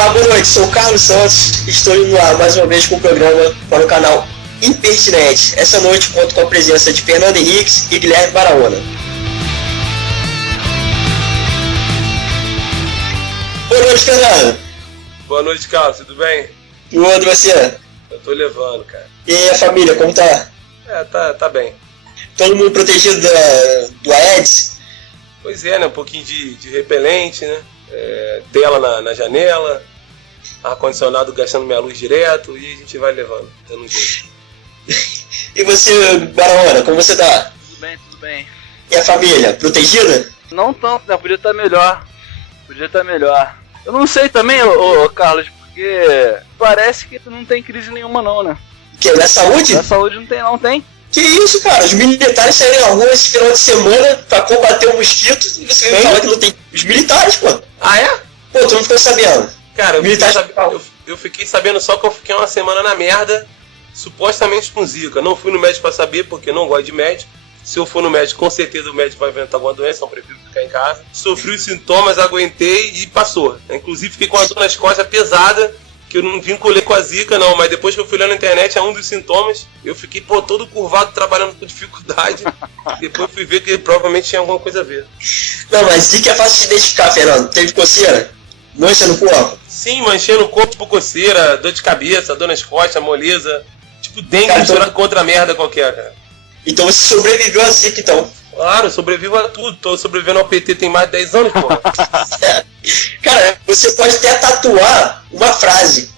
Olá, boa noite, sou o Carlos Santos e estou indo lá mais uma vez com o programa para o canal Impertinente. Essa noite conto com a presença de Fernando Henriques e Guilherme Baraona. Boa noite, Fernando. Boa noite, Carlos, tudo bem? Tudo, você? Eu tô levando, cara. E a família, como tá? Tá bem. Todo mundo protegido do Aedes? Pois é, né? Um pouquinho de repelente, né? Tela na janela, ar-condicionado gastando minha luz direto e a gente vai levando, dando um jeito. E você, Baraona, como você tá? Tudo bem. E a família, protegida? Não tanto, né? Podia estar melhor. Eu não sei também, ô Carlos, porque parece que tu não tem crise nenhuma não, né? Que na saúde? Na saúde não tem. Que isso, cara? Os militares saíram na rua esse final de semana pra combater o mosquito e você me fala que não tem. Os militares, pô. Ah, é? Pô, tu não ficou sabendo? Cara, Militares... eu fiquei sabendo só que eu fiquei uma semana na merda, supostamente com zika. Não fui no médico pra saber, porque não gosto de médico. Se eu for no médico, com certeza o médico vai inventar alguma doença, então eu prefiro ficar em casa. Sofri os sintomas, aguentei e passou. Inclusive fiquei com uma dor nas costas pesada, que eu não vinculei com a zika não, mas depois que eu fui lá na internet, é um dos sintomas, eu fiquei, todo curvado, trabalhando com dificuldade. Depois fui ver que provavelmente tinha alguma coisa a ver. Não, mas zika é fácil de identificar, Fernando. Teve coceira? Mancha no corpo? Sim, manchei no corpo, tipo coceira, dor de cabeça, dor nas costas, moleza. Tipo dengue, cara, misturado com outra merda qualquer, cara. Então você sobreviveu a zika, então? Claro, sobrevivo a tudo. Tô sobrevivendo ao PT tem mais de 10 anos, porra. Cara, você pode até tatuar uma frase.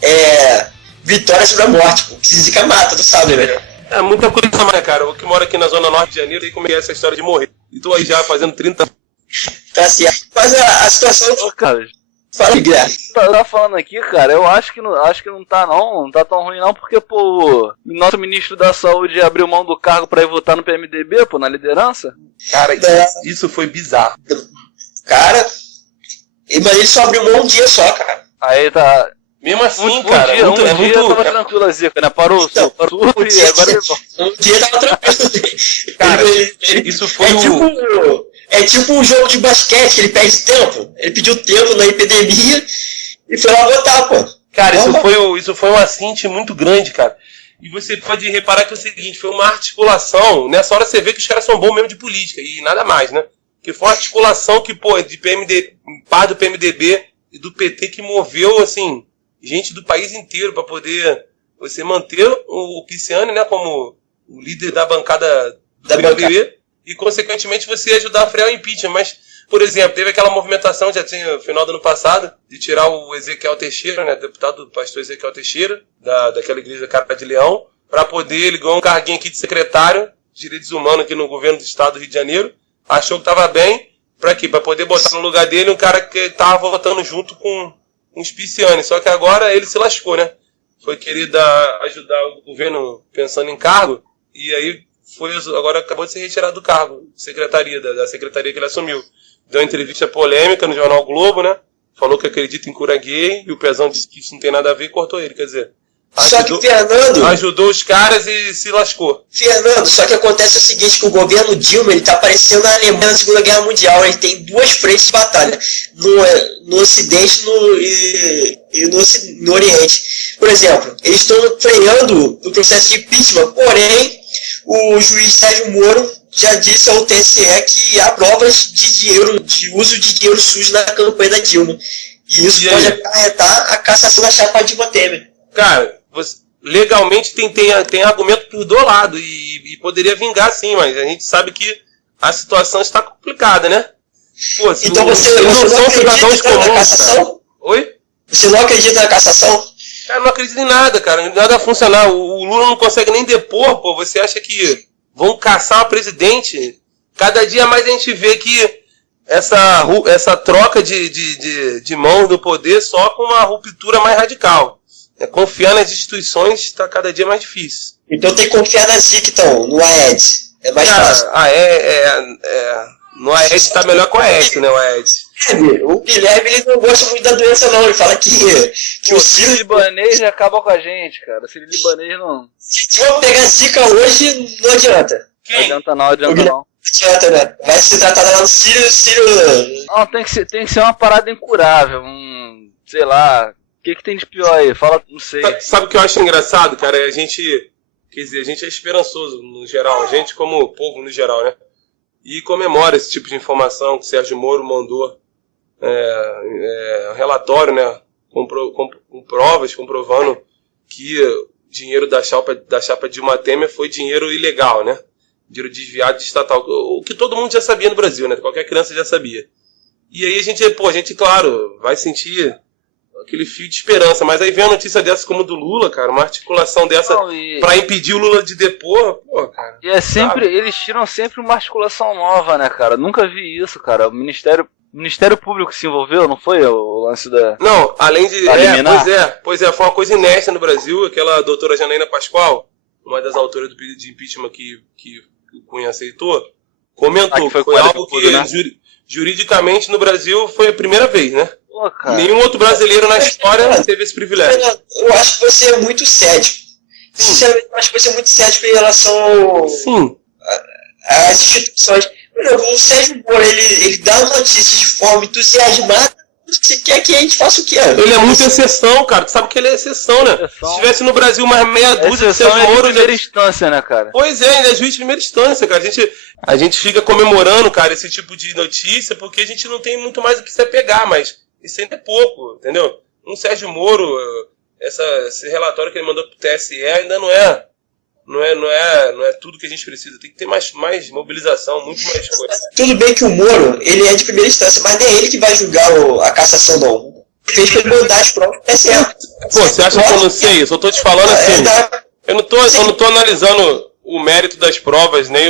Vitória sobre a morte, pô. Que zika mata, tu sabe, né? É muita coisa mais, cara. Eu que moro aqui na zona norte de Janeiro, sei como é essa história de morrer. E tô aí já fazendo 30. Tá certo. Mas a situação... Ô Carlos, Fala, Guilherme. tá falando aqui, cara, eu acho que não tá tão ruim não, porque, pô, nosso ministro da saúde abriu mão do cargo pra ir votar no PMDB, pô, na liderança. Cara, isso foi bizarro. Cara, mas ele só abriu mão um dia só, cara. Aí tá... Mesmo assim, um cara, dia tava tranquilo a zica, né? Parou Então, tudo e agora... Um dia tava tranquilo. Cara, isso foi É tipo um jogo de basquete, que ele perde tempo. Ele pediu tempo na epidemia e foi lá votar, pô. Cara, isso foi um assinte muito grande, cara. E você pode reparar que é o seguinte, foi uma articulação, nessa hora você vê que os caras são bons mesmo de política, e nada mais, né? Que foi uma articulação que, pô, par do PMDB e do PT que moveu, assim, gente do país inteiro para poder você manter o Pisciani, né, como o líder da bancada do PMDB. E, consequentemente, você ajudar a frear o impeachment. Mas, por exemplo, teve aquela movimentação, já tinha no final do ano passado, de tirar o Ezequiel Teixeira, né, deputado pastor Ezequiel Teixeira, daquela igreja Cara de Leão, para poder, ele ganhou um carguinho aqui de secretário de Direitos Humanos aqui no governo do estado do Rio de Janeiro, achou que estava bem, para quê? Para poder botar no lugar dele um cara que estava votando junto com os Pisciani. Só que agora ele se lascou, né? Foi querer ajudar o governo pensando em cargo, e aí... agora acabou de ser retirado do cargo, da secretaria que ele assumiu. Deu uma entrevista polêmica no jornal Globo, né? Falou que acredita em cura gay, e o Pezão disse que isso não tem nada a ver e cortou ele, quer dizer... Só que, Fernando... Ajudou os caras e se lascou. Fernando, só que acontece o seguinte, que o governo Dilma, ele tá parecendo a Alemanha na Segunda Guerra Mundial, ele tem duas frentes de batalha, no Ocidente e no Oriente. Por exemplo, eles estão freando o processo de impeachment, porém, o juiz Sérgio Moro já disse ao TSE que há provas de uso de dinheiro sujo na campanha da Dilma. E isso pode acarretar a cassação da chapa Dilma Temer. Cara, legalmente tem argumento por do lado e poderia vingar sim, mas a gente sabe que a situação está complicada, né? Pô, então você não acredita na cassação? Oi? Você não acredita na cassação? Cara, não acredito em nada, cara. Nada vai funcionar. O Lula não consegue nem depor, pô. Você acha que vão caçar uma presidente? Cada dia mais a gente vê que essa troca de mãos do poder só com uma ruptura mais radical. Confiar nas instituições está cada dia mais difícil. Então tem que confiar na ZIC, então, no Aedes. É mais fácil. No Aedes está melhor que o Aedes, né? O Aedes. O Guilherme ele não gosta muito da doença, não. Ele fala que o Sírio libanês acaba com a gente, cara. O Sírio libanês não. Se eu pegar zika hoje, não adianta. Quem? Não adianta não. Adianta, né? Vai ser tratada lá no Sírio. Não, tem que ser uma parada incurável. Sei lá, que tem de pior aí? Fala, não sei. Sabe o que eu acho engraçado, cara? A gente é esperançoso no geral, a gente como povo no geral, né? E comemora esse tipo de informação que o Sérgio Moro mandou. Um relatório, né? Com provas comprovando que o dinheiro da chapa Dilma Temer foi dinheiro ilegal, né? Dinheiro desviado de estatal. O que todo mundo já sabia no Brasil, né? Qualquer criança já sabia. E aí a gente, claro, vai sentir aquele fio de esperança. Mas aí vem uma notícia dessa como do Lula, cara, uma articulação dessa pra impedir o Lula de depor, pô, cara. E eles tiram sempre uma articulação nova, né, cara? Nunca vi isso, cara. O Ministério Público se envolveu, não foi o lance da... Não, além de... Pois é, foi uma coisa inédita no Brasil. Aquela doutora Janaína Pascoal, uma das autoras do pedido de impeachment que o Cunha aceitou, comentou que foi algo que, né? Juridicamente no Brasil foi a primeira vez, né? Pô, nenhum outro brasileiro na história teve esse privilégio. Eu acho que você é muito cético. Sinceramente, eu acho que você é muito cético em relação às instituições. Por exemplo, o Sérgio Moro, ele dá notícias de forma entusiasmada. Você quer que a gente faça o quê? Ele é muito exceção, cara. Tu sabe que ele é exceção, né? Se tivesse no Brasil mais meia dúzia de Sérgio Moro... de primeira instância, né, cara? Pois é, ele é juiz de primeira instância, cara. A gente fica comemorando, cara, esse tipo de notícia, porque a gente não tem muito mais o que se apegar, mas isso ainda é pouco, entendeu? Um Sérgio Moro, esse relatório que ele mandou pro TSE ainda não é tudo que a gente precisa. Tem que ter mais mobilização, muito mais coisa. Tudo bem que o Moro, ele é de primeira instância, mas não é ele que vai julgar a cassação, não. Ele fez pra mandar as provas pro TSE. Pô, você acha que eu não sei? Eu só tô te falando assim. Eu não tô analisando o mérito das provas, nem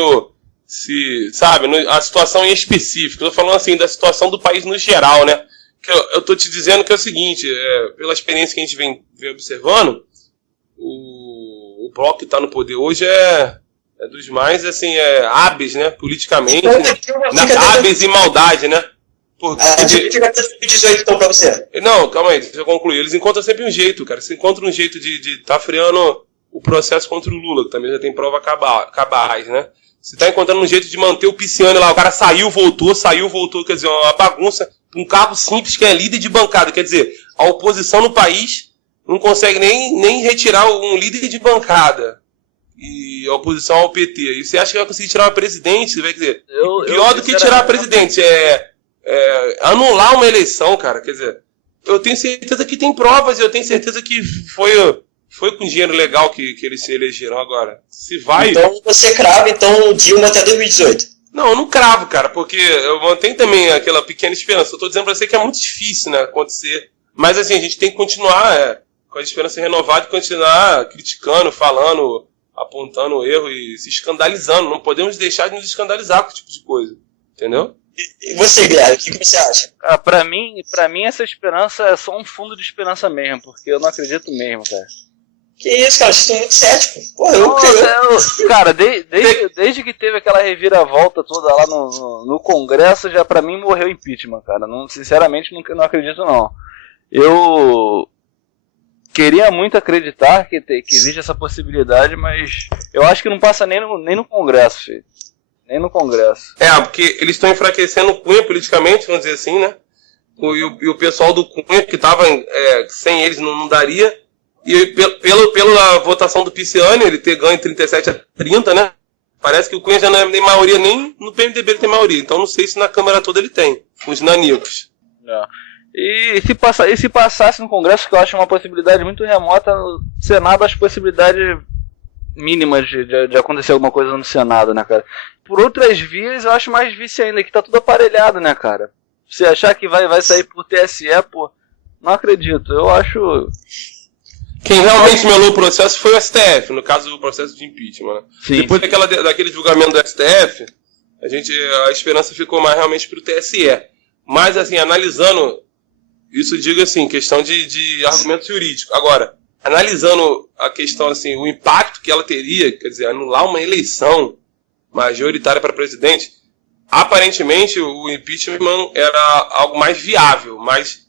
a situação em específico. Eu tô falando assim, da situação do país no geral, né? Que eu tô te dizendo que é o seguinte, pela experiência que a gente vem observando, o bloco que está no poder hoje é dos mais, assim, hábeis, né, politicamente, hábeis em maldade, né? Fica até 2018, então, pra você. Não, calma aí, deixa eu concluir. Eles encontram sempre um jeito, cara. Você encontra um jeito de estar freando o processo contra o Lula, que também já tem prova cabais, né? Você está encontrando um jeito de manter o Pisciani lá. O cara saiu, voltou, quer dizer, uma bagunça. Um cargo simples que é líder de bancada. Quer dizer, a oposição no país não consegue nem retirar um líder de bancada. E a oposição ao PT. E você acha que vai conseguir tirar uma presidente? Você vai dizer, pior do que tirar a presidente anular uma eleição, cara. Quer dizer, eu tenho certeza que tem provas e eu tenho certeza que foi com dinheiro legal que eles se elegeram agora. Se vai... Então você crava, Dilma até 2018. Não, eu não cravo, cara, porque eu mantenho também aquela pequena esperança. Eu tô dizendo pra você que é muito difícil, né, acontecer. Mas assim, a gente tem que continuar com a esperança renovada e continuar criticando, falando, apontando o erro e se escandalizando. Não podemos deixar de nos escandalizar com esse tipo de coisa. Entendeu? E você, Guilherme, o que você acha? Pra mim essa esperança é só um fundo de esperança mesmo, porque eu não acredito mesmo, cara. Que isso, cara, vocês estão muito céticos. Pô, eu creio. Cara, desde que teve aquela reviravolta toda lá no Congresso, já pra mim morreu o impeachment, cara. Sinceramente, não acredito, não. Eu queria muito acreditar que existe essa possibilidade, mas eu acho que não passa nem no Congresso, filho. Nem no Congresso. Porque eles estão enfraquecendo o Cunha politicamente, vamos dizer assim, né? E o pessoal do Cunha, que estava sem eles, não daria. E pela votação do Pisciani, ele ter ganho 37-30, né? Parece que o Cunha já não tem maioria, nem no PMDB ele tem maioria. Então não sei se na Câmara toda ele tem, com os nanicos. E se passasse no Congresso, que eu acho uma possibilidade muito remota, no Senado acho possibilidade mínima de acontecer alguma coisa no Senado, né, cara? Por outras vias, eu acho mais difícil ainda, que tá tudo aparelhado, né, cara? Se achar que vai sair por TSE, pô, não acredito. Eu acho... Quem realmente melou o processo foi o STF, no caso do processo de impeachment, né? Sim. Depois daquele julgamento do STF, a esperança ficou mais realmente pro TSE. Mas, assim, analisando, isso digo assim, questão de argumento jurídico. Agora, analisando a questão, assim, o impacto que ela teria, quer dizer, anular uma eleição majoritária para presidente, aparentemente o impeachment era algo mais viável, mas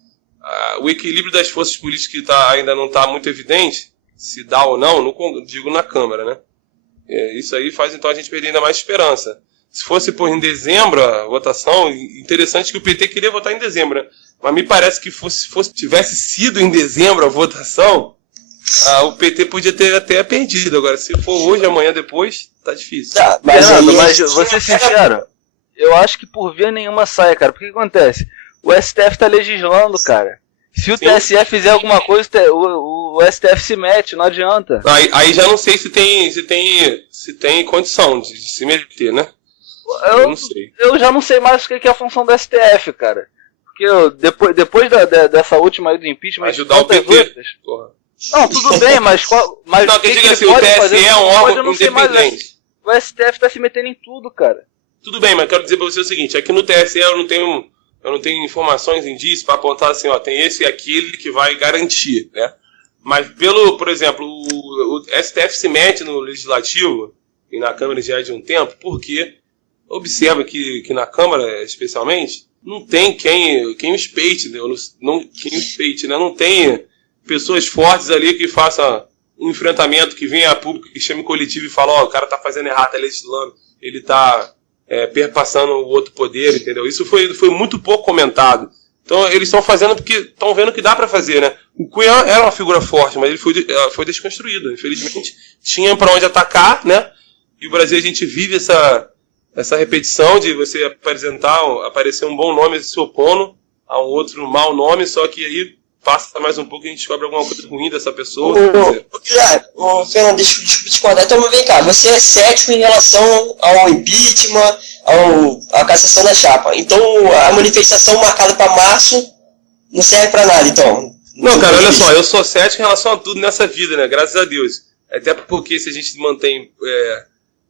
o equilíbrio das forças políticas que ainda não está muito evidente, se dá ou não, digo na Câmara, né? Isso aí faz então a gente perder ainda mais esperança. se fosse por em dezembro a votação, interessante que o PT queria votar em dezembro, né? Mas me parece que tivesse sido em dezembro a votação, o PT podia ter até perdido. Agora, se for hoje, amanhã, depois, tá difícil. Tá, Fernando, mas vou ser sincero, eu acho que por via nenhuma saia, cara. Porque o que acontece? O STF tá legislando, cara. Se o TSE fizer alguma coisa, o STF se mete, não adianta. Aí já não sei se tem condição de se meter, né? Eu não sei. Eu já não sei mais o que é a função do STF, cara. Porque depois dessa última aí do impeachment... Ajudar o PT. Porra. Não, tudo bem, mas não, que diga assim, o TSE é um órgão independente. O STF tá se metendo em tudo, cara. Tudo bem, mas quero dizer pra você o seguinte, é que no TSE eu não tenho informações, indícios para apontar assim, ó, tem esse e aquele que vai garantir, né? Mas por exemplo, o STF se mete no Legislativo e na Câmara já de um tempo, porque observa que na Câmara, especialmente, não tem quem o espeite, né? Não tem pessoas fortes ali que façam um enfrentamento, que venha a público, que chame coletivo e fala, ó, o cara tá fazendo errado, tá legislando, ele tá perpassando o outro poder, entendeu? Isso foi muito pouco comentado. Então eles estão fazendo porque estão vendo que dá para fazer, né? O Cunha era uma figura forte, mas ele foi desconstruído. Infelizmente, tinha para onde atacar, né? E o Brasil, a gente vive essa repetição de você aparecer um bom nome se opondo a um outro mau nome, só que aí passa mais um pouco e a gente descobre alguma coisa ruim dessa pessoa. Fernando, deixa eu discordar. Então, vem cá, você é cético em relação ao impeachment, à cassação da chapa. Então, a manifestação marcada para março não serve para nada, então? Não, cara, olha só, eu sou cético em relação a tudo nessa vida, né? Graças a Deus. Até porque se a gente mantém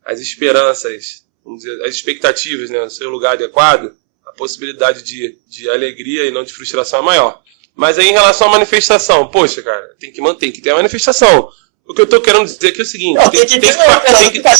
as esperanças, vamos dizer, as expectativas, né, no seu lugar adequado, a possibilidade de alegria e não de frustração é maior. Mas aí em relação à manifestação, poxa, cara, tem que ter a manifestação. O que eu tô querendo dizer aqui é o seguinte,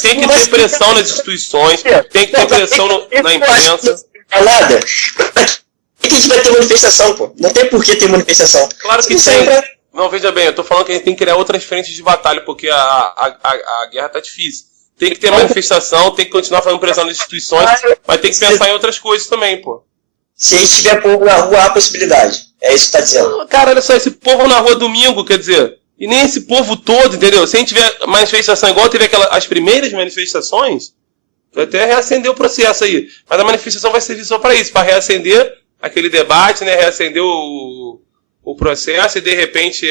tem que ter pressão nas instituições, tem que ter pressão na imprensa. Nada. Por que a gente vai ter manifestação, pô? Não tem por que ter manifestação. Claro que tem. Não, veja bem, eu tô falando que a gente tem que criar outras frentes de batalha, porque a guerra tá difícil. Tem que ter manifestação, tem que continuar fazendo pressão nas instituições, mas tem que pensar em outras coisas também, pô. Se a gente tiver povo na rua, há possibilidade. É isso que tá dizendo. Cara, olha só, esse povo na rua domingo, quer dizer, e nem esse povo todo, entendeu? Se a gente tiver manifestação igual teve as primeiras manifestações, vai até reacender o processo aí. Mas a manifestação vai servir só para isso, para reacender aquele debate, né? Reacender o processo e de repente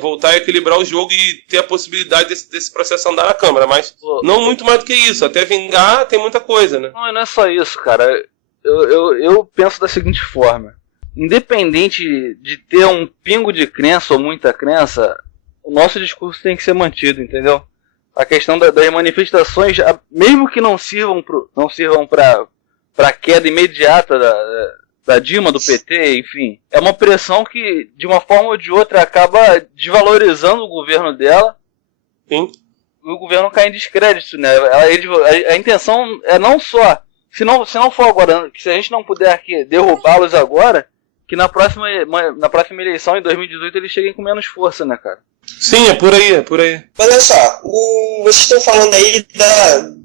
voltar a equilibrar o jogo e ter a possibilidade desse processo andar na Câmara. Mas não muito mais do que isso. Até vingar tem muita coisa, né? Não é só isso, cara. Eu penso da seguinte forma. Independente de ter um pingo de crença ou muita crença, o nosso discurso tem que ser mantido, entendeu? A questão das manifestações, mesmo que não sirvam para a queda imediata da Dilma, do PT, enfim, é uma pressão que, de uma forma ou de outra, acaba desvalorizando o governo dela. Sim. E o governo cai em descrédito, né? A intenção é não só, se não for agora, se a gente não puder aqui derrubá-los agora, que na próxima eleição, em 2018, eles cheguem com menos força, né, cara? Sim, é por aí. Mas olha só, vocês estão falando aí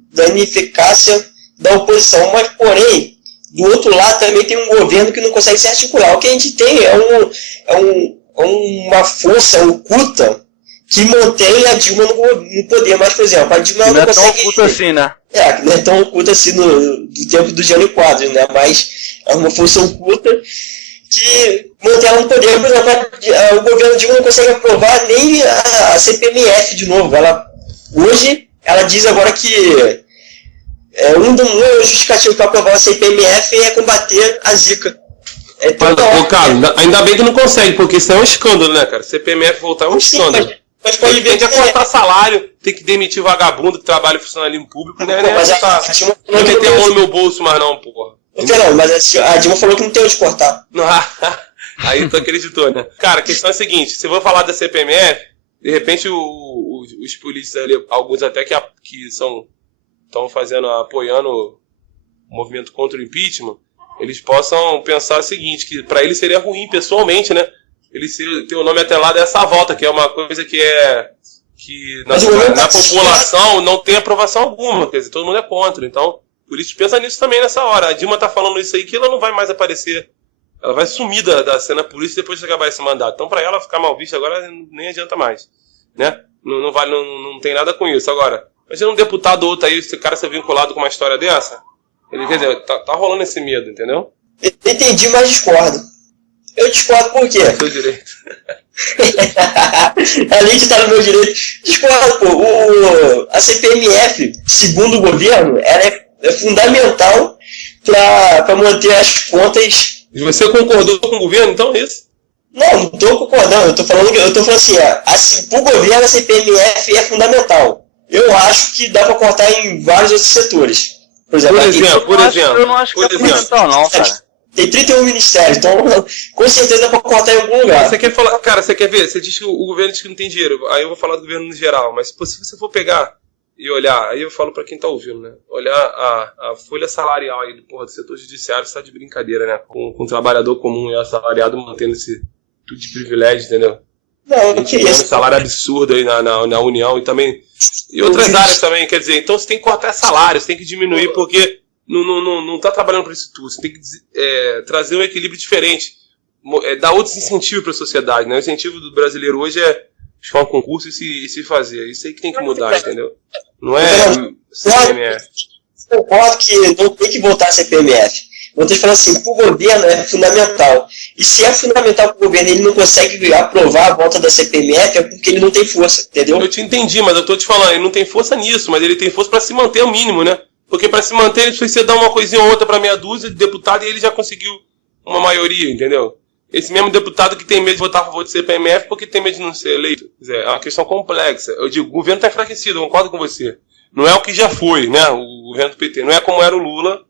da ineficácia da oposição, mas porém, do outro lado também tem um governo que não consegue se articular. O que a gente tem é uma força oculta que mantém a Dilma no poder. Mas, por exemplo, a Dilma não consegue... Não é tão oculta assim, né? Não é tão oculta assim do tempo do Jânio Quadros, né? Mas é uma força oculta que mantém ela no poder. Por exemplo, o governo Dilma não consegue aprovar nem a CPMF de novo. Hoje, ela diz agora que um justificativo para aprovar a CPMF é combater a Zika. Cara, ainda bem que não consegue, porque isso é um escândalo, né, cara? CPMF voltar é um escândalo. Mas pode ver que cortar salário, tem que demitir vagabundo que trabalha em funcionalismo público, né? Não meter a mão no meu bolso mais não, porra. Não, mas a Dilma falou que não tem onde cortar. Aí tu acreditou, né? Cara, a questão é a seguinte, se eu vou falar da CPMF, de repente os políticos ali, alguns até que estão apoiando o movimento contra o impeachment, eles possam pensar o seguinte, que para eles seria ruim pessoalmente, né? Eles ter o nome atrelado a essa volta, que é uma coisa que que na população não tem aprovação alguma, quer dizer, todo mundo é contra. Então, por isso pensa nisso também nessa hora. A Dilma tá falando isso aí que ela não vai mais aparecer. Ela vai sumir da cena política depois de acabar esse mandato. Então, para ela ficar mal vista agora, nem adianta mais. Né? Não tem nada com isso. Agora, imagina um deputado ou outro aí, esse cara ser vinculado com uma história dessa. Ele, quer dizer, tá rolando esse medo, entendeu? Eu entendi, mas discordo. Eu discordo por quê? É seu direito. Além de estar no meu direito. Discordo, pô. A CPMF, segundo o governo, ela é fundamental para manter as contas. E você concordou com o governo, então, é isso? Não estou concordando. Eu tô falando assim, pro governo a CPMF é fundamental. Eu acho que dá para cortar em vários outros setores. Por exemplo, eu não acho que é fundamental, não, cara. Tem 31 ministérios, então com certeza dá pra cortar em algum lugar. Você quer falar, cara, você quer ver? Você diz que o governo diz que não tem dinheiro. Aí eu vou falar do governo no geral. Mas se você for pegar e olhar, aí eu falo pra quem tá ouvindo, né? Olhar a folha salarial aí do setor judiciário, está de brincadeira, né? Com o trabalhador comum e assalariado mantendo esse tudo de privilégio, entendeu? Não, que isso. Um salário absurdo aí na União e também. E outras áreas também, quer dizer, então você tem que cortar salário, você tem que diminuir, porque não tá trabalhando para isso tudo. Você tem que trazer um equilíbrio diferente, dar outros incentivos para a sociedade, né? O incentivo do brasileiro hoje é buscar um concurso e se fazer. Isso aí que tem que mudar, entendeu? Não é CPMF. Eu concordo que não tem que voltar a CPMF. Eu estou falando assim, para o governo é fundamental. E se é fundamental para o governo e ele não consegue aprovar a volta da CPMF, é porque ele não tem força, entendeu? Eu te entendi, mas eu estou te falando, ele não tem força nisso, mas ele tem força para se manter ao mínimo, né? Porque para se manter ele precisa dar uma coisinha ou outra para meia dúzia de deputados e ele já conseguiu uma maioria, entendeu? Esse mesmo deputado que tem medo de votar a favor do CPMF porque tem medo de não ser eleito. Quer dizer, é uma questão complexa. Eu digo, o governo está enfraquecido, eu concordo com você. Não é o que já foi, né? O governo do PT. Não é como era o Lula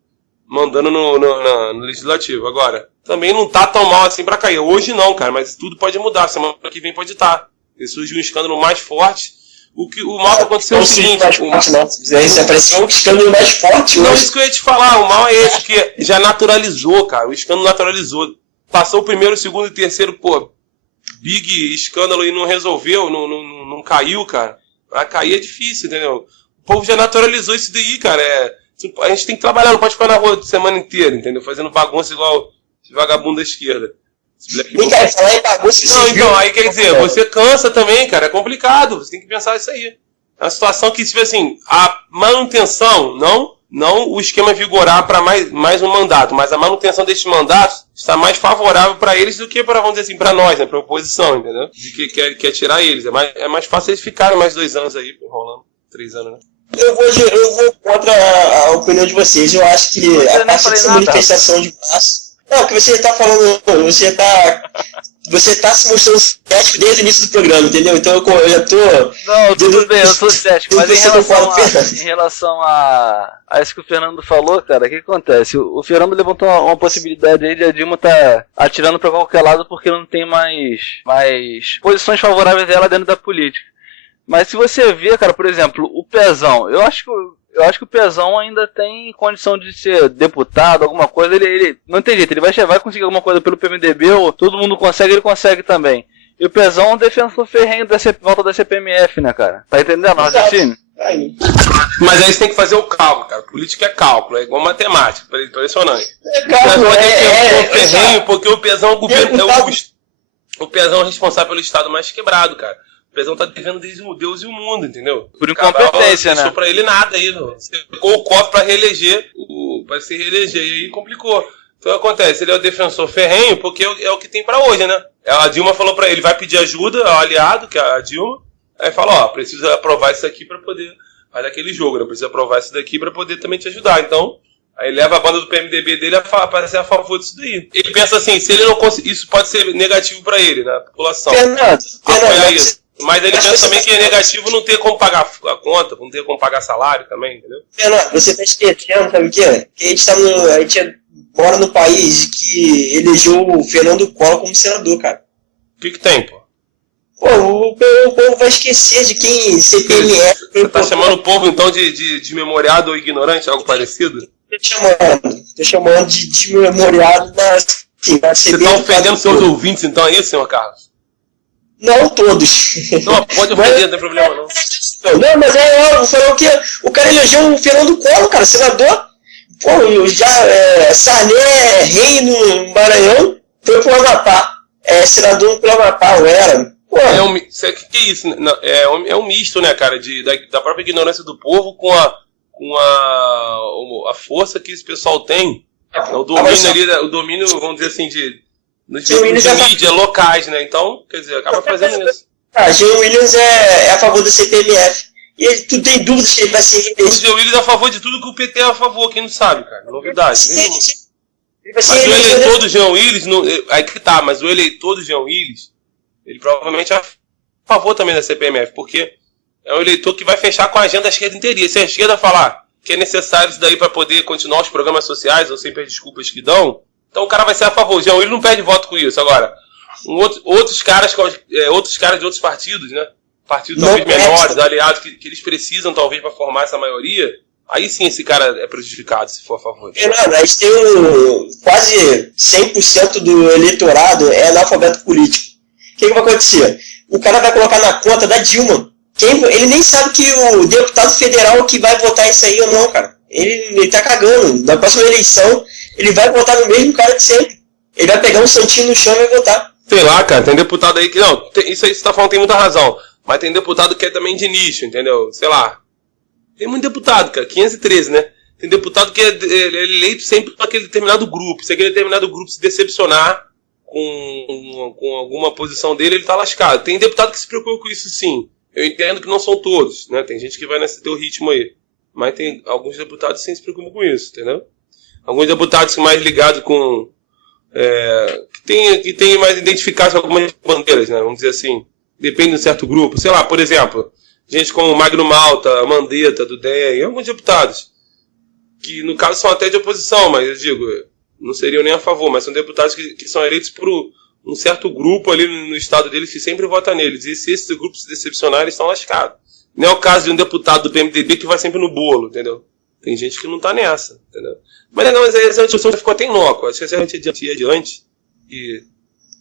mandando no legislativo. Agora, também não tá tão mal assim para cair. Hoje não, cara, mas tudo pode mudar. Semana que vem pode estar. Se surgir um escândalo mais forte. O mal que aconteceu é o seguinte. Isso apareceu um escândalo mais forte hoje. Não, isso que eu ia te falar. O mal é esse, que já naturalizou, cara. O escândalo naturalizou. Passou o primeiro, o segundo e o terceiro, big escândalo e não resolveu, não caiu, cara. Pra cair é difícil, entendeu? O povo já naturalizou isso daí, cara. A gente tem que trabalhar, não pode ficar na rua a semana inteira, entendeu? Fazendo bagunça igual esse vagabundo da esquerda. Nem quer falar em bagunça. Não, então, aí quer dizer, você cansa também, cara, é complicado, você tem que pensar isso aí. É uma situação que, tipo assim, a manutenção, não o esquema vigorar para mais um mandato, mas a manutenção deste mandato está mais favorável para eles do que para, vamos dizer assim, para nós, né, para a oposição, entendeu? De que quer tirar eles. É mais fácil eles ficarem mais 2 anos aí, rolando, 3 anos, né? Eu vou contra a opinião de vocês. Eu acho que a parte dessa manifestação de braço. Não, que você está falando, você tá se mostrando cético desde o início do programa, entendeu? Então eu já tô. Não, tudo bem, eu sou cético, mas em relação a isso que o Fernando falou, cara, o que acontece? O Fernando levantou uma possibilidade aí de a Dilma tá atirando para qualquer lado porque não tem mais posições favoráveis dela dentro da política. Mas se você vê, cara, por exemplo, o Pezão, eu acho que o Pezão ainda tem condição de ser deputado, alguma coisa, ele não tem jeito, ele vai conseguir alguma coisa pelo PMDB, ou todo mundo consegue, ele consegue também. E o Pezão é um defensor ferrenho da volta da CPMF, né, cara? Tá entendendo? Raciocínio? Mas aí você tem que fazer o cálculo, cara. Política é cálculo, é igual matemática, impressionante. Ferrenho, porque o Pezão o Pezão é responsável pelo estado mais quebrado, cara. O Pezão tá devendo desde o Deus e o mundo, entendeu? Por incompetência, né? Não deixou pra ele nada aí, não. Você ficou o cofre pra reeleger, pra se reeleger, e aí complicou. Então acontece, ele é o defensor ferrenho, porque é o que tem pra hoje, né? A Dilma falou pra ele, vai pedir ajuda ao aliado, que é a Dilma, aí fala, precisa aprovar isso aqui pra poder fazer aquele jogo, né? Precisa aprovar isso daqui pra poder também te ajudar. Então, aí leva a banda do PMDB dele a ser a favor disso daí. Ele pensa assim, se ele não conseguir, isso pode ser negativo pra ele, né? A população. Fernando, isso. Mas ele pensa também que é negativo não ter como pagar a conta, não ter como pagar salário também, entendeu? Fernando, você tá esquecendo, sabe o quê? Que a gente mora no país que elegeu o Fernando Collor como senador, cara. O que tem, pô? O povo vai esquecer de quem CPMF... Você tá chamando o povo, então, de desmemoriado ou ignorante, algo parecido? Tô chamando de desmemoriado da CPMF. Você tá ofendendo seus ouvintes, então, é isso, senhor Carlos? Não todos. Não, pode ofender, não tem problema não. Não, mas óbvio, falou que o cara elegeu o Fernando Collor, cara, senador. Pô, já Sarney, rei no Maranhão, foi pro Amapá. Senador pro Amapá, eu era. Pô. Que é isso? É um misto, né, cara, da própria ignorância do povo com a força que esse pessoal tem. O domínio ali, o domínio, vamos dizer assim, de mídia locais, né? Então, quer dizer, acaba fazendo isso. Jean Willis é a favor do CPMF. E tu tem dúvidas se ele vai ser reeleito? O Jean Willis é a favor de tudo que o PT é a favor, quem não sabe, cara. Novidade. Mas o eleitor do Jean Willis, aí que tá, mas o eleitor do Jean Willis, ele provavelmente é a favor também da CPMF, porque é um eleitor que vai fechar com a agenda da esquerda inteira. Se a esquerda falar que é necessário isso daí para poder continuar os programas sociais, ou sempre as desculpas que dão, então o cara vai ser a favor. O Jean Willis não perde voto com isso. Agora, outros caras de outros partidos, né? Partidos talvez menores, aliados, que eles precisam talvez para formar essa maioria, aí sim esse cara é prejudicado se for a favor. Não, a gente tem quase 100% do eleitorado é analfabeto político. O que vai acontecer? O cara vai colocar na conta da Dilma. Ele nem sabe que o deputado federal que vai votar isso aí ou não, cara. Ele tá cagando. Na próxima eleição, ele vai votar no mesmo cara de sempre. Ele vai pegar um santinho no chão e vai votar. Sei lá, cara, tem deputado aí que... Não, isso aí que você tá falando tem muita razão. Mas tem deputado que é também de nicho, entendeu? Sei lá. Tem muito deputado, cara. 513, né? Tem deputado que é eleito sempre para aquele determinado grupo. Se aquele determinado grupo se decepcionar com alguma posição dele, ele tá lascado. Tem deputado que se preocupa com isso, sim. Eu entendo que não são todos, né? Tem gente que vai nesse teu ritmo aí. Mas tem alguns deputados que se preocupam com isso, entendeu? Alguns deputados mais ligados com... que tem mais identificados com algumas bandeiras, né? Vamos dizer assim. Depende de um certo grupo. Sei lá, por exemplo, gente como Magno Malta, Mandetta, do DEM, e alguns deputados. Que no caso são até de oposição, mas eu digo, não seriam nem a favor, mas são deputados que são eleitos por um certo grupo ali no estado deles que sempre vota neles. E se esses grupos se decepcionarem, eles estão lascados. Não é o caso de um deputado do PMDB que vai sempre no bolo, entendeu? Tem gente que não tá nessa, entendeu? Mas não, essa discussão ficou até inócua. Acho que se a gente ir adiante, e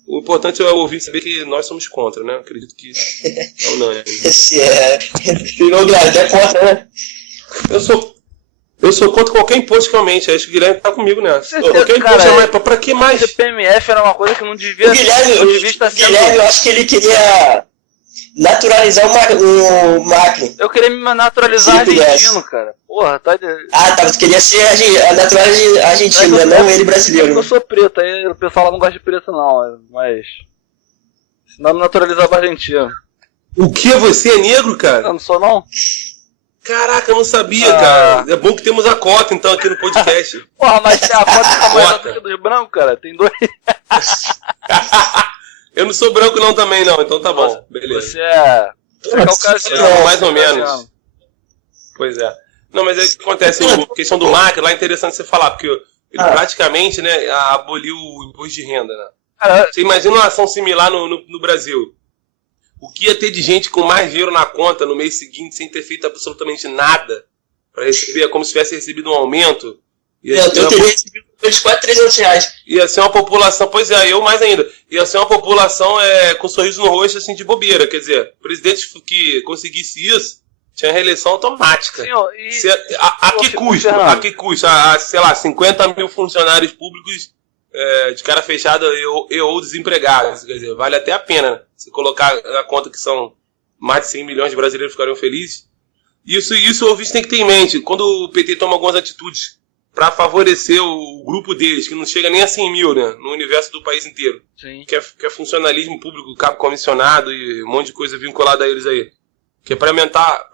o importante é ouvir saber que nós somos contra, né? Acredito que é unânime. Virou até contra, né? Eu sou contra qualquer imposto, realmente. Acho que o Guilherme tá comigo nessa. Qualquer imposto, mas pra que mais? O CPMF era uma coisa que não devia... O Guilherme, eu acho que ele queria naturalizar o Macri. Eu queria me naturalizar argentino, cara. Porra, tá... Tu queria ser naturalizado argentino, não ele brasileiro. Eu sou preto, aí o pessoal não gosta de preto não, mas... Senão me naturalizava argentino. O que? Você é negro, cara? Eu não sou não. Caraca, eu não sabia, cara. É bom que temos a cota, então, aqui no podcast. Porra, mas tem a cota dos brancos, cara. Tem 2. Eu não sou branco não também, não. Então tá bom. Beleza. Você é caucasiano. Mais ou menos. Pois é. Não, mas é o que acontece. A questão do Macri, lá é interessante você falar, porque ele praticamente, né, aboliu o imposto de renda, né? Você imagina uma ação similar no Brasil. O que ia ter de gente com mais dinheiro na conta no mês seguinte, sem ter feito absolutamente nada, para receber, como se tivesse recebido um aumento? Eu teria recebido quase 300 reais. Ia ser uma população, pois é, eu mais ainda. Ia ser uma população com sorriso no rosto, assim, de bobeira. Quer dizer, presidente que conseguisse isso, tinha reeleição automática. Senhor, a que custa? A que custa? Sei lá, 50 mil funcionários públicos de cara fechada ou desempregados. Quer dizer, vale até a pena se colocar na conta que são mais de 100 milhões de brasileiros ficariam felizes. Isso o ouvinte tem que ter em mente. Quando o PT toma algumas atitudes para favorecer o grupo deles, que não chega nem a 100 mil, né, no universo do país inteiro, que é funcionalismo público, cabo comissionado e um monte de coisa vinculada a eles aí, que é para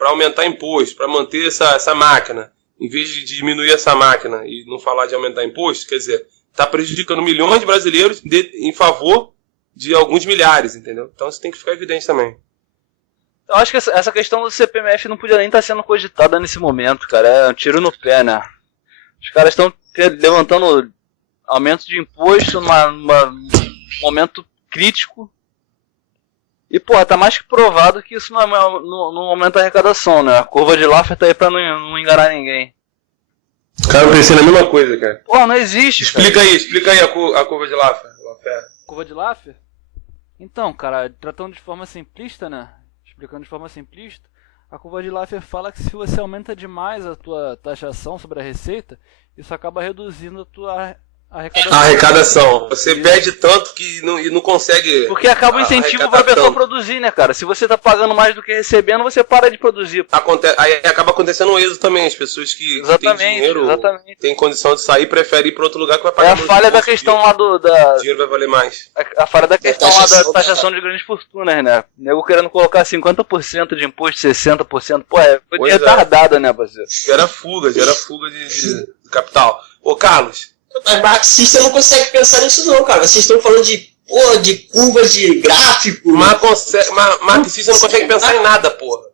aumentar imposto, para manter essa máquina, em vez de diminuir essa máquina e não falar de aumentar imposto, quer dizer, está prejudicando milhões de brasileiros em favor de alguns milhares, entendeu? Então isso tem que ficar evidente também. Eu acho que essa questão do CPMF não podia nem estar sendo cogitada nesse momento, cara. É um tiro no pé, né? Os caras estão levantando aumento de imposto num momento crítico. E, porra, tá mais que provado que isso não aumenta a arrecadação, né? A curva de Laffer tá aí pra não enganar ninguém. Cara, eu pensei na mesma coisa, cara. Porra, não existe, Explica aí a curva de Laffer. Curva de Laffer? Então, cara, tratando de forma simplista, né? Explicando de forma simplista, a curva de Laffer fala que se você aumenta demais a tua taxação sobre a receita, isso acaba reduzindo a tua arrecadação. A arrecadação. Você perde tanto que não consegue. Porque acaba o incentivo para a pessoa produzir, né, cara? Se você tá pagando mais do que recebendo, você para de produzir. Aí acaba acontecendo um êxodo também. As pessoas que têm dinheiro, têm condição de sair, preferem ir para outro lugar que vai pagar mais. É a falha da questão lá do. O dinheiro vai valer mais. A falha da questão lá da taxação de grandes fortunas, né? O nego querendo colocar 50% de imposto, 60%. Pô, foi retardada, né, parceiro? Gera fuga de capital. Ô, Carlos. Mas marxista não consegue pensar nisso não, cara. Vocês estão falando de curvas de gráfico. Marxista não consegue pensar em nada, porra.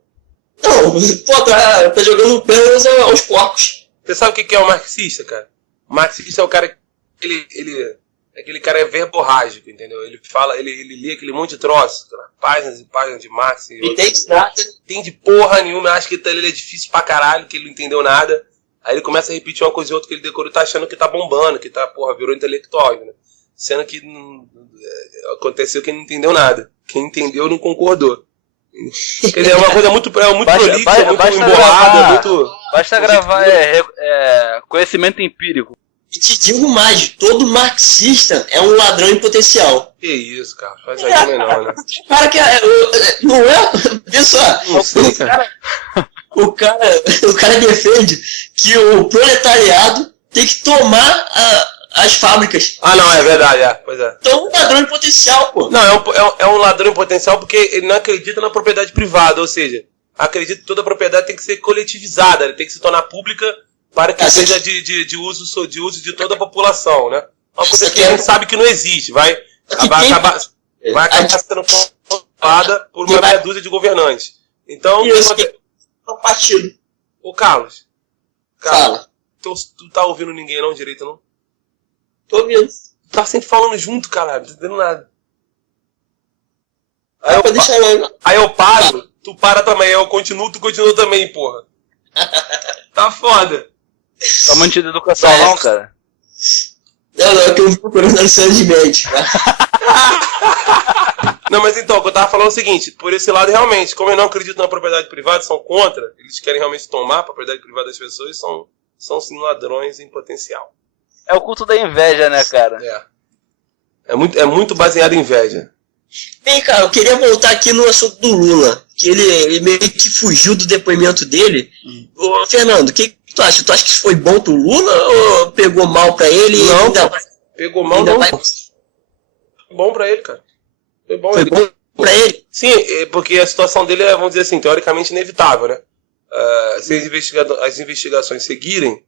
Não, pô, tá jogando apenas aos porcos. Você sabe o que é o marxista, cara? O marxista é o cara que aquele cara é verborrágico, entendeu? Ele fala, ele lê aquele monte de troço, páginas e páginas de Marx. Entende nada. Entende porra nenhuma, acha que ele é difícil pra caralho, que ele não entendeu nada. Aí ele começa a repetir uma coisa e outra que ele decorou e tá achando que tá bombando, que tá, porra, virou intelectual, né? Sendo que aconteceu que ele não entendeu nada. Quem entendeu não concordou. Quer dizer, é uma coisa muito prolífica, muito embolada, muito... Basta gravar conhecimento empírico. E te digo mais, todo marxista é um ladrão em potencial. Que isso, cara, faz aí melhor, né? O cara que não é... Pessoal, não sei, cara. O cara defende que o proletariado tem que tomar as fábricas. Ah, não, é verdade, pois é. Então é um ladrão em potencial, pô. Não, é um ladrão em potencial porque ele não acredita na propriedade privada, ou seja, acredita que toda propriedade tem que ser coletivizada, ele tem que se tornar pública para que seja de uso de toda a população, né? Uma coisa que a gente sabe que não existe, vai acabar sendo controlada por uma meia dúzia de governantes. Então, é um partido. Ô, Carlos. Fala. Tu tá ouvindo ninguém não direito, não? Tô ouvindo. Tá sempre falando junto, caralho, não tá entendendo nada. Aí eu paro, tu para também, eu continuo, tu continua também, porra. Tá foda. Tá mantido educação não, cara? Não, é que eu vou procurando a lição de médico. Não, mas então, o que eu tava falando é o seguinte, por esse lado, realmente, como eu não acredito na propriedade privada, são contra, eles querem realmente tomar a propriedade privada das pessoas, são sim ladrões em potencial. É o culto da inveja, né, cara? É muito baseado em inveja. Bem, cara, eu queria voltar aqui no assunto do Lula, que ele meio que fugiu do depoimento dele. Ô, Fernando, o que tu acha? Tu acha que isso foi bom pro Lula ou pegou mal pra ele? Não, pegou mal não. Foi bom pra ele, cara. Foi bom pra ele? Sim, porque a situação dele é, vamos dizer assim, teoricamente inevitável, né? Se as investigações seguirem,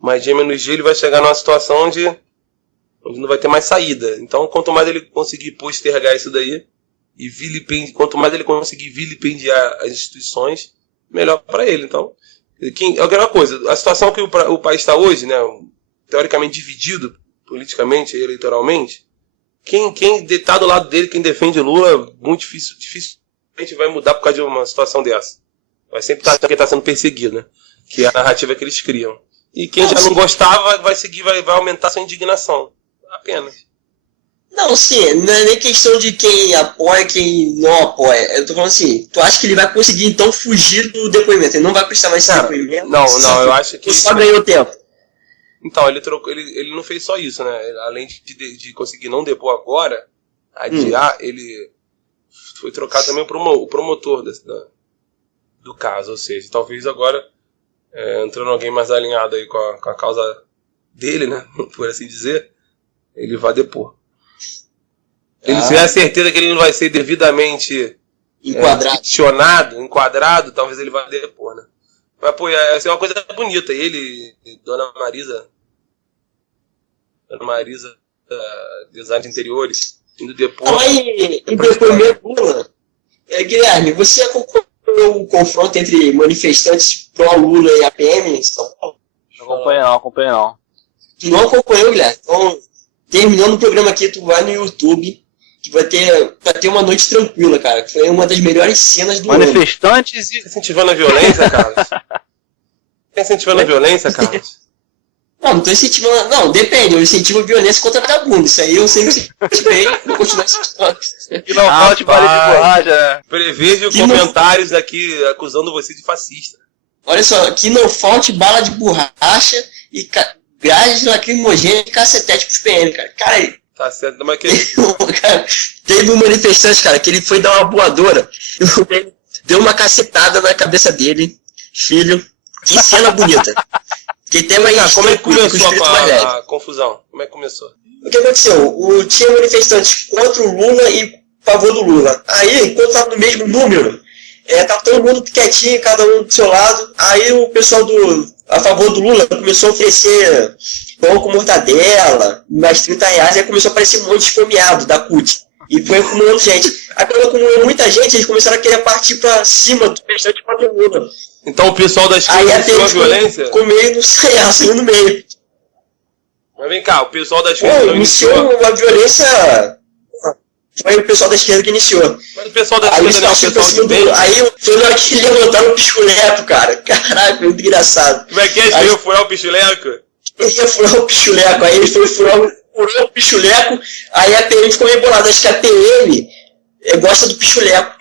mais dia menos dia ele vai chegar numa situação onde não vai ter mais saída. Então, quanto mais ele conseguir postergar isso daí, quanto mais ele conseguir vilipendiar as instituições, melhor para ele. Então, é aquela coisa, a situação que o país está hoje, né, teoricamente dividido politicamente e eleitoralmente, quem está do lado dele, quem defende Lula, muito dificilmente vai mudar por causa de uma situação dessa. Vai sempre estar quem está sendo perseguido, né? Que é a narrativa que eles criam. E quem já não gostava vai aumentar sua indignação. Apenas. Não, sim, não é nem questão de quem apoia e quem não apoia. Eu tô falando assim, tu acha que ele vai conseguir então fugir do depoimento? Ele não vai prestar mais esse depoimento? Não, eu acho que... Ele só ganhou tempo. Então, ele não fez só isso, né? Além de conseguir não depor agora, adiar, ele foi trocar também o promotor do caso. Ou seja, talvez agora, entrando alguém mais alinhado aí com a causa dele, né? Por assim dizer, ele vai depor. Ele tiver a certeza que ele não vai ser devidamente enquadrado, talvez ele vá depor, né? Vai apoiar, essa é uma coisa bonita. Ele, Dona Marisa, design de interiores, indo depor. E depoimento, Lula, Guilherme, você acompanhou o confronto entre manifestantes pró-Lula e a PM em São Paulo? Não acompanhei não. Tu não acompanhou, Guilherme? Então, terminando o programa aqui, tu vai no YouTube, que vai ter uma noite tranquila, cara. Que foi uma das melhores cenas do Manifestantes ano. Incentivando a violência, Carlos? Incentivando a violência, Carlos? Não tô incentivando. Não, depende, eu incentivo a violência contra vagabundo. Isso aí eu sempre incentivei, vou continuar incentivando. Que não falte bala de borracha, né? Prevejo comentários aqui acusando você de fascista. Olha só, que não falte bala de borracha e grades lacrimogêneas e cacetete pros PM, cara. Cara, tá certo, mas que... teve um manifestante, cara, que ele foi dar uma voadora, deu uma cacetada na cabeça dele, filho. Que cena bonita. Que tem mais. Como é que começou a confusão? Como é que começou? O que aconteceu? Tinha manifestantes contra o Lula e a favor do Lula. Aí, enquanto estava no mesmo número, tava todo mundo quietinho, cada um do seu lado. Aí o pessoal a favor do Lula começou a oferecer pão com mortadela, mais R$30, aí começou a aparecer um monte de esfomeado da CUT. E foi acumulando gente. Aí quando acumulou muita gente, eles começaram a querer partir pra cima do manifestante contra o Lula. Então o pessoal da esquerda iniciou a violência? Ficou meio no saiu no meio. Mas vem cá, o pessoal da esquerda iniciou uma violência. Foi o pessoal da esquerda que iniciou. Mas o pessoal da esquerda não é o pessoal de bem. Aí foi na hora que levantaram o pichuleco, cara. Caraca, foi muito engraçado. Como é que é? Ele ia furar o pichuleco? Ele ia furar o pichuleco, aí ele foi furou o pichuleco, aí a PM ficou meio bolada. Acho que a PM gosta do pichuleco.